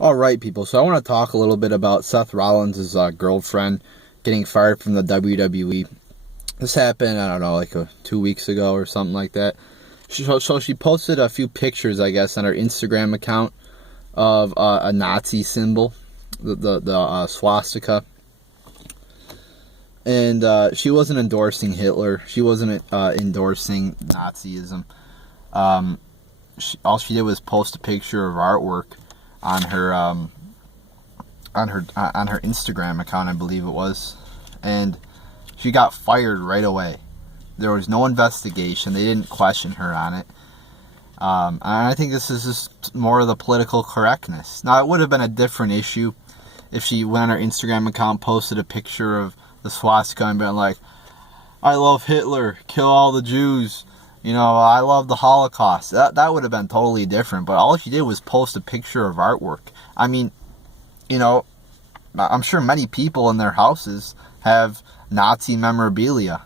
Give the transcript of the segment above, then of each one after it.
All right, people. So I want to talk a little bit about Seth Rollins' girlfriend getting fired from the WWE. This happened, I don't know, like 2 weeks ago or something like that. So she posted a few pictures, I guess, on her Instagram account of a Nazi symbol, the swastika. And she wasn't endorsing Hitler. She wasn't endorsing Nazism. All she did was post a picture of artwork on her Instagram account, I believe it was, and she got fired right away. There was no investigation. They didn't question her on it. And I think this is just more of the political correctness. Now, it would have been a different issue if she went on her Instagram account, posted a picture of the swastika and been like, "I love Hitler, kill all the Jews. You know, I love the Holocaust." That would have been totally different. But all she did was post a picture of artwork. I mean, you know, I'm sure many people in their houses have Nazi memorabilia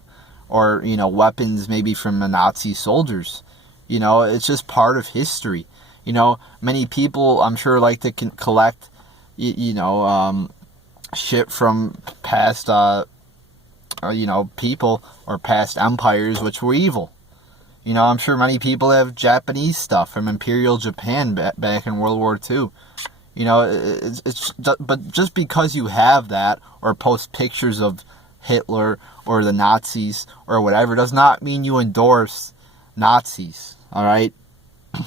or, you know, weapons maybe from the Nazi soldiers. You know, it's just part of history. You know, many people, I'm sure, like to collect, shit from past, people or past empires which were evil. You know, I'm sure many people have Japanese stuff from Imperial Japan back in World War II. You know, but just because you have that or post pictures of Hitler or the Nazis or whatever does not mean you endorse Nazis, all right?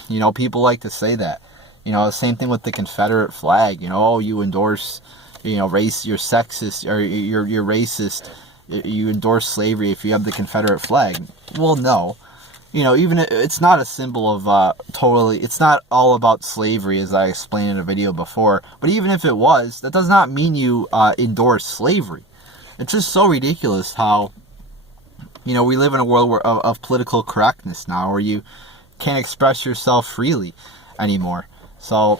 You know, people like to say that. You know, the same thing with the Confederate flag. You know, oh, you endorse, race, you're sexist, or you're racist. You endorse slavery if you have the Confederate flag. Well, no. You know, even it's not a symbol of it's not all about slavery, as I explained in a video before. But even if it was, that does not mean you endorse slavery. It's just so ridiculous how, we live in a world of political correctness now, where you can't express yourself freely anymore. So,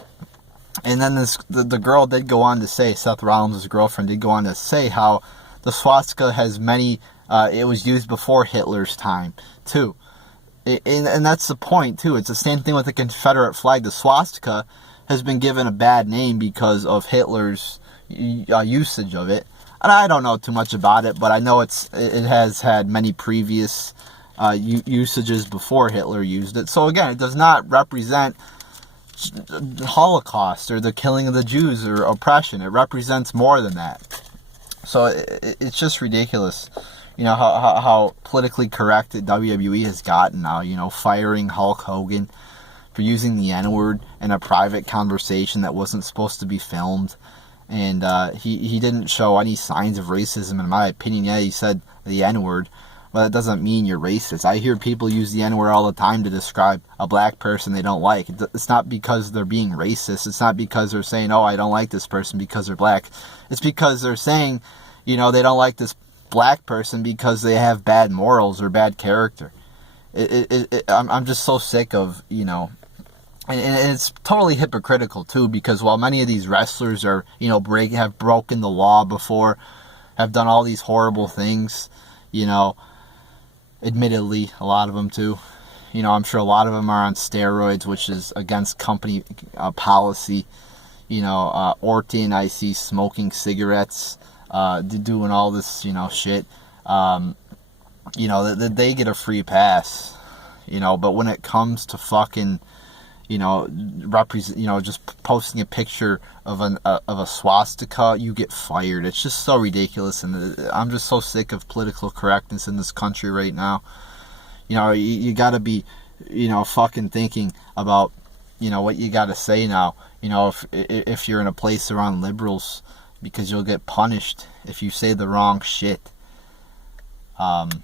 and then the girl did go on to say, Seth Rollins' girlfriend did go on to say how the swastika has many, it was used before Hitler's time, too. And that's the point, too. It's the same thing with the Confederate flag. The swastika has been given a bad name because of Hitler's usage of it. And I don't know too much about it, but I know it has had many previous usages before Hitler used it. So again, it does not represent the Holocaust or the killing of the Jews or oppression. It represents more than that. So it's just ridiculous. You know, how politically correct WWE has gotten now, firing Hulk Hogan for using the N-word in a private conversation that wasn't supposed to be filmed. And he didn't show any signs of racism, in my opinion. Yeah, he said the N-word, but that doesn't mean you're racist. I hear people use the N-word all the time to describe a black person they don't like. It's not because they're being racist. It's not because they're saying, oh, I don't like this person because they're black. It's because they're saying, they don't like this black person because they have bad morals or bad character. I'm just so sick of, and it's totally hypocritical too, because while many of these wrestlers are, have broken the law before, have done all these horrible things, admittedly, a lot of them too, I'm sure a lot of them are on steroids, which is against company policy. Orton, I see smoking cigarettes, doing all this, shit. They get a free pass, but when it comes to fucking, just posting a picture of a swastika, you get fired. It's just so ridiculous, and I'm just so sick of political correctness in this country right now. You gotta be, fucking thinking about, what you gotta say now. If you're in a place around liberals, because you'll get punished if you say the wrong shit. And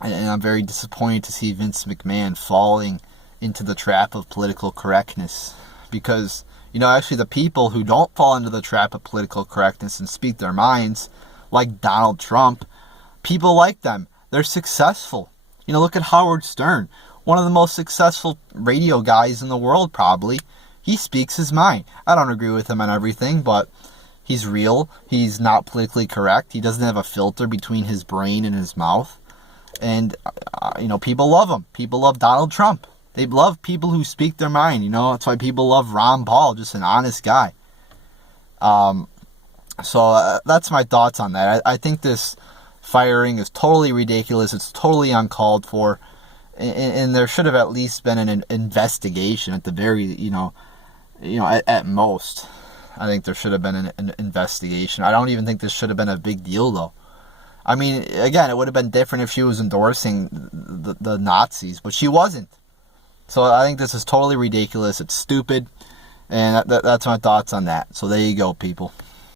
I'm very disappointed to see Vince McMahon falling into the trap of political correctness. Because, actually the people who don't fall into the trap of political correctness and speak their minds, like Donald Trump, people like them. They're successful. Look at Howard Stern, one of the most successful radio guys in the world, probably. He speaks his mind. I don't agree with him on everything, but he's real. He's not politically correct. He doesn't have a filter between his brain and his mouth. And, people love him. People love Donald Trump. They love people who speak their mind. That's why people love Ron Paul, just an honest guy. So that's my thoughts on that. I think this firing is totally ridiculous. It's totally uncalled for, and there should have at least been an investigation at the very, at most. I think there should have been an investigation. I don't even think this should have been a big deal, though. I mean, again, it would have been different if she was endorsing the Nazis, but she wasn't. So I think this is totally ridiculous. It's stupid, and that's my thoughts on that. So there you go, people.